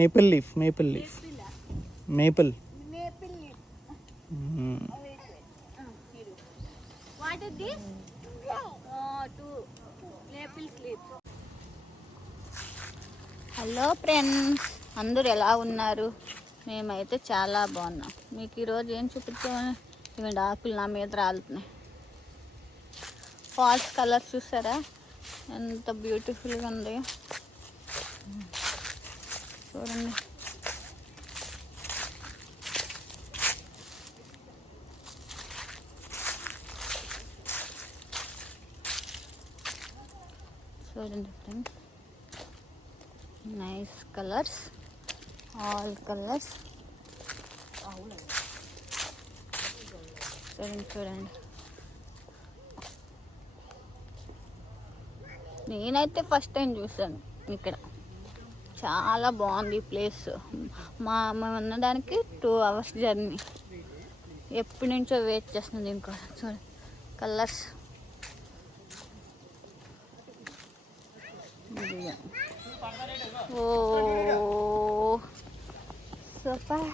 Maple leaf maple What is this? Two maple leaf. Hello friends, అందరూ ఎలా ఉన్నారు? మేమైతే చాలా బాగున్నాం. మీకు ఈరోజు ఏం చూపించామని ఇవి ఆకులు నా మీద రాలుతున్నాయి. ఫాల్స్ కలర్స్ చూసారా ఎంత బ్యూటిఫుల్గా ఉంది చూడండి. చూడండి friends, nice colours, all colours. చూడండి చూడండి, నేనైతే ఫస్ట్ టైం చూసాను ఇక్కడ. చాలా బాగుంది ఈ ప్లేస్. మేము ఉన్నదానికి 2 hours జర్నీ. ఎప్పటి నుంచో వెయిట్ చేస్తుంది దీనికోసం. చూడండి కలర్స్. ఓ సూపర్.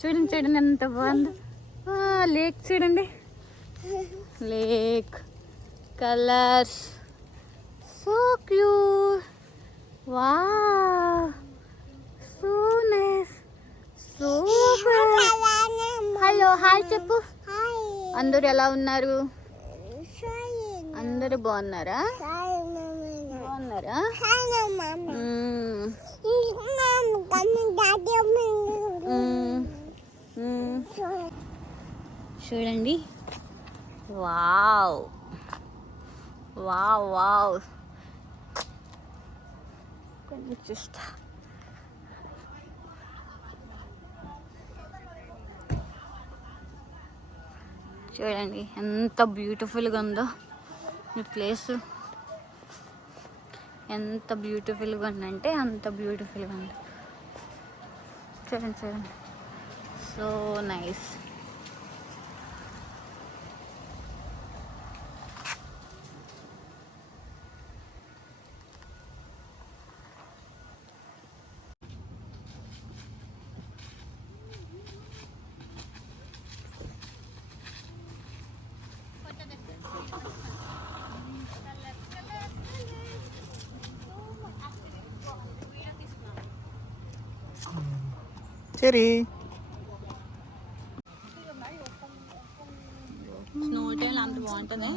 చూడండి చూడండి ఎంత బాగుంది. లేక్ చూడండి, lake colours so cute. Wow, so nice, super. Hello, hi చెప్పు. అందరూ ఎలా ఉన్నారు? అందరూ బాగున్నారా? బాగున్నారా? చూడండి. Wow wow wow. కొంచెం చూస్తా. చూడండి ఎంత బ్యూటిఫుల్గా ఉందో ఈ ప్లేస్. ఎంత బ్యూటిఫుల్గా ఉందంటే అంత బ్యూటిఫుల్గా ఉంది. చూడండి చూడండి, సో నైస్. సరే, స్నో టైం అంత బాగుంటుంది.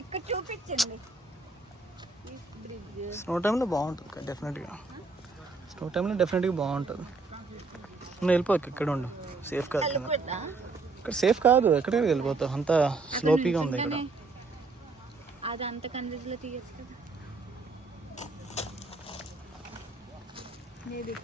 ఇక్కడ చూపించండి. స్నో టైంలో బాగుంటుంది డెఫినెట్గా. స్నో టైంలో డెఫినెట్గా బాగుంటుంది. నువ్వు వెళ్ళిపోక ఇక్కడ ఉండు, సేఫ్ కాదు కదా. ఇక్కడ సేఫ్ కాదు, ఎక్కడికి వెళ్ళిపోతావు, అంత స్లోపీగా ఉంది ఇక్కడ. అది అంత కంజస్లో తీయచ్చు కదా. Maybe.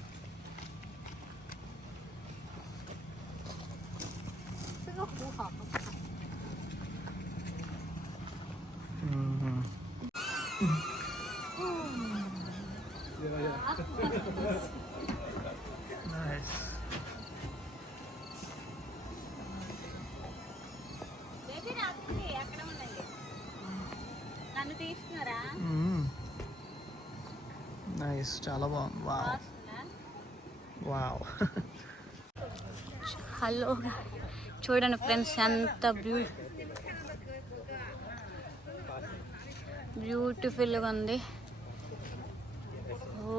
Nice. నన్ను తీస్తున్నారా? నైస్, చాలా బాగుంది. Wow wow. హలో, చూడండి ఫ్రెండ్స్ ఎంత బ్యూటిఫుల్గా ఉంది. ఓ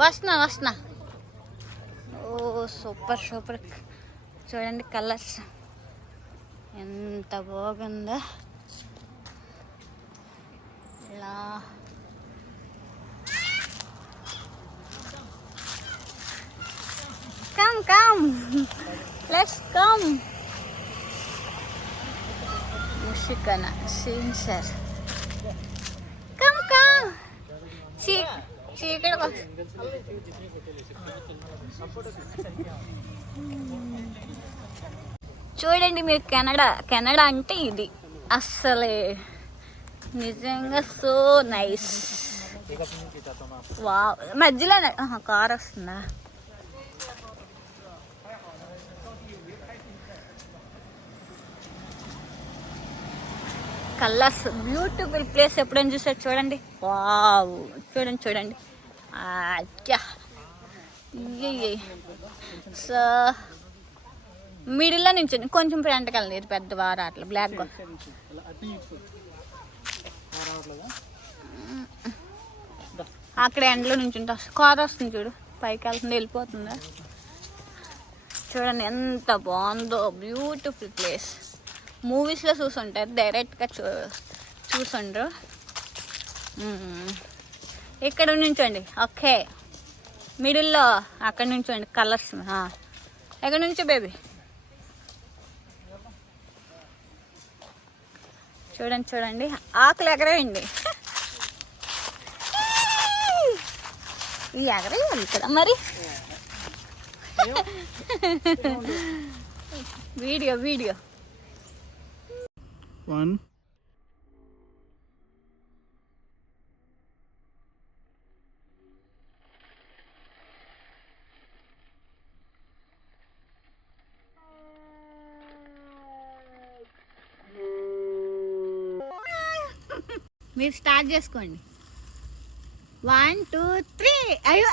వస్తున్నా. ఓ సూపర్ సూపర్. చూడండి కలర్స్ ఎంత బాగుందో. ఇలా come, let's come. Mushikana sincere. Come. ఇక్కడ చూడండి మీరు, కెనడా అంటే ఇది అస్సలే నిజంగా సో నైస్. వావ్, మధ్యలోనే కార్ వస్తుందా? కలర్స్ బ్యూటిఫుల్ ప్లేస్ ఎప్పుడైనా చూసారు చూడండి. వావ్, చూడండి చూడండి. అచ్చా, సో మిడిల్లో నుంచి కొంచెం ఫ్రంట్కి వెళ్ళండి. ఇది పెద్ద వార అట్లా బ్లాక్ అక్కడ ఎండలో నుంచి ఉంటా. కార్ వస్తుంది చూడు, పైకి వెళ్తుంది, వెళ్ళిపోతుందా. చూడండి ఎంత బాగుందో, బ్యూటిఫుల్ ప్లేస్. మూవీస్లో చూసుంటారు, డైరెక్ట్గా చూసుండ్రు. ఇక్కడ నుంచోండి. ఓకే, మిడిల్లో అక్కడ నుంచోండి. కలర్స్ ఎక్కడ నుంచో బేబీ. చూడండి చూడండి, ఆకులు ఎగరేయండి. ఎగరేయాలి కదా మరి. వీడియో వీడియో 1 మీరు స్టార్ట్ చేసుకోండి. 1 2 3. అయ్యో,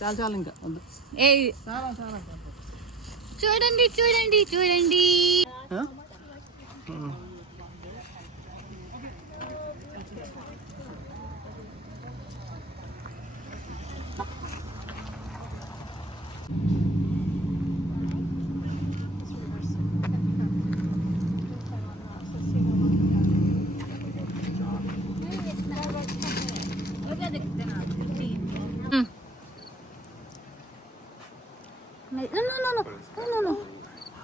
చాలు చాలు ఇంకా వద్దు. ఏ చాలా చాలా చూడండి చూడండి చూడండి.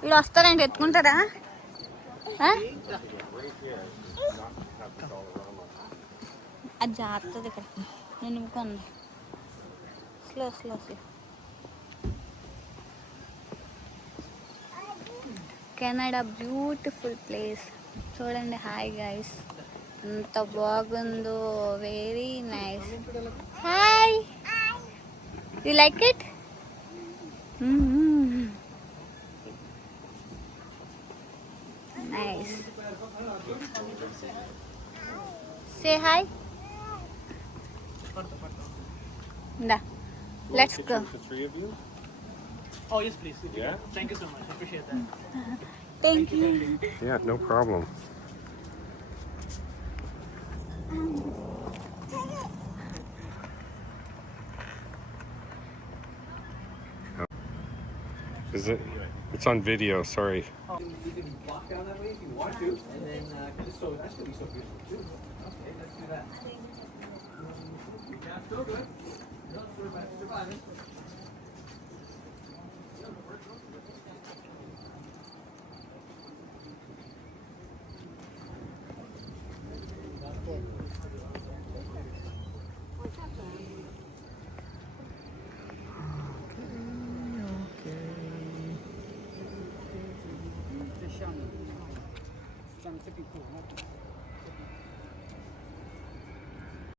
వీడు వస్తారండి, ఎత్తుకుంటారా? అది జాగ్రత్తది, ఇక్కడ నేను ఇంకొంది. Slow slow slow. Canada beautiful place. చూడండి. హాయ్ గైస్, ఎంత బాగుందో, very nice. Hi, you like it? Nice. Say hi. Da. Let's go. For 3 of you? Oh yes please. Yeah? Thank you so much. I appreciate that. Thank you. Yeah, no problem. Is it? It's on video, sorry. You can walk down that way if you want to, and then so that's gonna be so beautiful too. Okay, let's do that. Yeah, still good. No, surviving. to be cool.